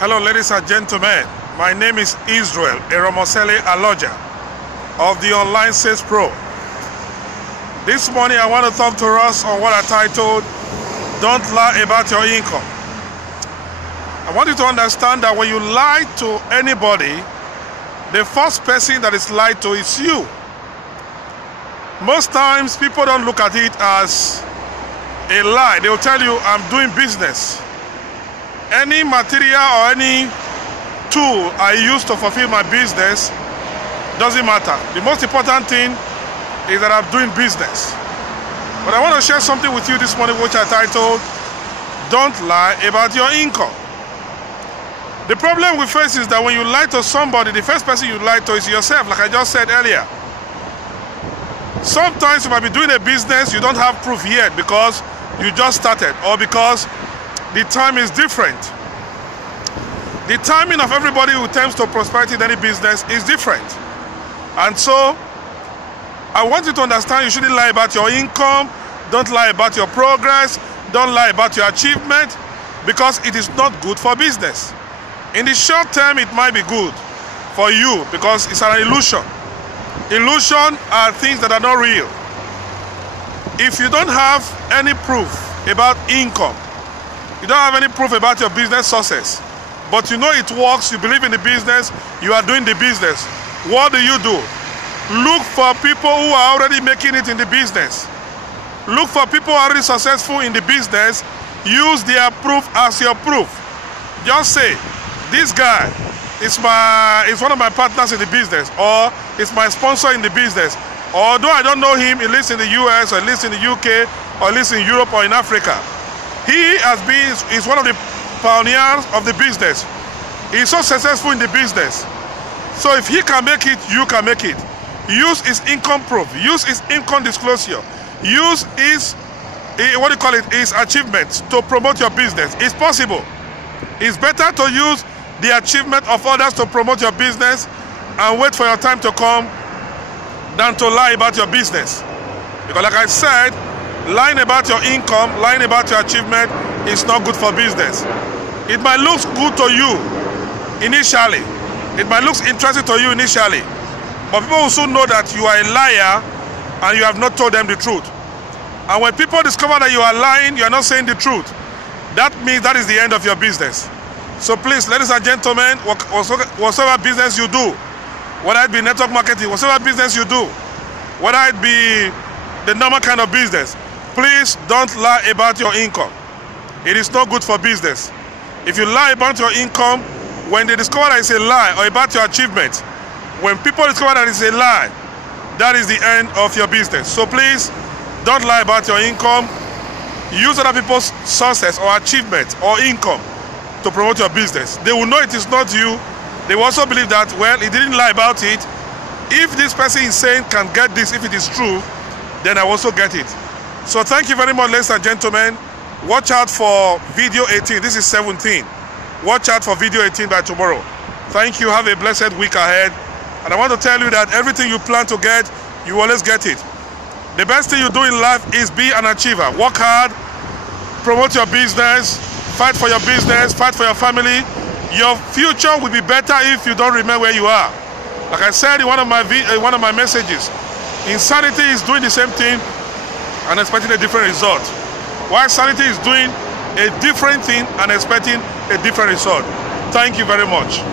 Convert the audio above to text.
Hello, ladies and gentlemen. My name is Israel Eromosele Aloja of the Online Sales Pro. This morning, I want to talk to us on what I titled, Don't Lie About Your Income. I want you to understand that when you lie to anybody, the first person that is lied to is you. Most times, people don't look at it as a lie. They will tell you, I'm doing business. Any material or any tool I use to fulfill my business doesn't matter. The most important thing is that I'm doing business. But I want to share something with you this morning which I titled, Don't Lie About Your Income. The problem we face is that when you lie to somebody, the first person you lie to is yourself, like I just said earlier. Sometimes you might be doing a business, you don't have proof yet because you just started or because the time is different. The timing of everybody who attempts to prosperity in any business is different. And so, I want you to understand you shouldn't lie about your income, don't lie about your progress, don't lie about your achievement, because it is not good for business. In the short term, it might be good for you because it's an illusion. Illusion are things that are not real. If you don't have any proof about income, you don't have any proof about your business success, but you know it works, you believe in the business, you are doing the business, what do? Look for people who are already making it in the business. Look for people who are already successful in the business. Use their proof as your proof. Just say, this guy is one of my partners in the business, or is my sponsor in the business. Although I don't know him, he lives in the US, or he lives in the UK, or he lives in Europe or in Africa. He is one of the pioneers of the business. He's so successful in the business. So if he can make it, you can make it. Use his income proof. Use his income disclosure. Use his, his achievements to promote your business. It's possible. It's better to use the achievement of others to promote your business and wait for your time to come than to lie about your business. Because like I said, lying about your income, lying about your achievement is not good for business. It might look good to you initially. It might look interesting to you initially. But people will soon know that you are a liar and you have not told them the truth. And when people discover that you are lying, you are not saying the truth, that means that is the end of your business. So please, ladies and gentlemen, whatever business you do, whether it be network marketing, whatever business you do, whether it be the normal kind of business, please don't lie about your income. It is not good for business. If you lie about your income, when they discover that it's a lie, or about your achievement, when people discover that it's a lie, that is the end of your business. So please, don't lie about your income. Use other people's success or achievement or income to promote your business. They will know it is not you. They will also believe that, well, he didn't lie about it. If this person is saying can get this, if it is true, then I also get it. So thank you very much, ladies and gentlemen. Watch out for video 18. This is 17. Watch out for video 18 by tomorrow. Thank you. Have a blessed week ahead. And I want to tell you that everything you plan to get, you always get it. The best thing you do in life is be an achiever. Work hard, promote your business, fight for your business, fight for your family. Your future will be better if you don't remember where you are. Like I said in one of my messages, insanity is doing the same thing and expecting a different result, while sanity is doing a different thing and expecting a different result. Thank you very much.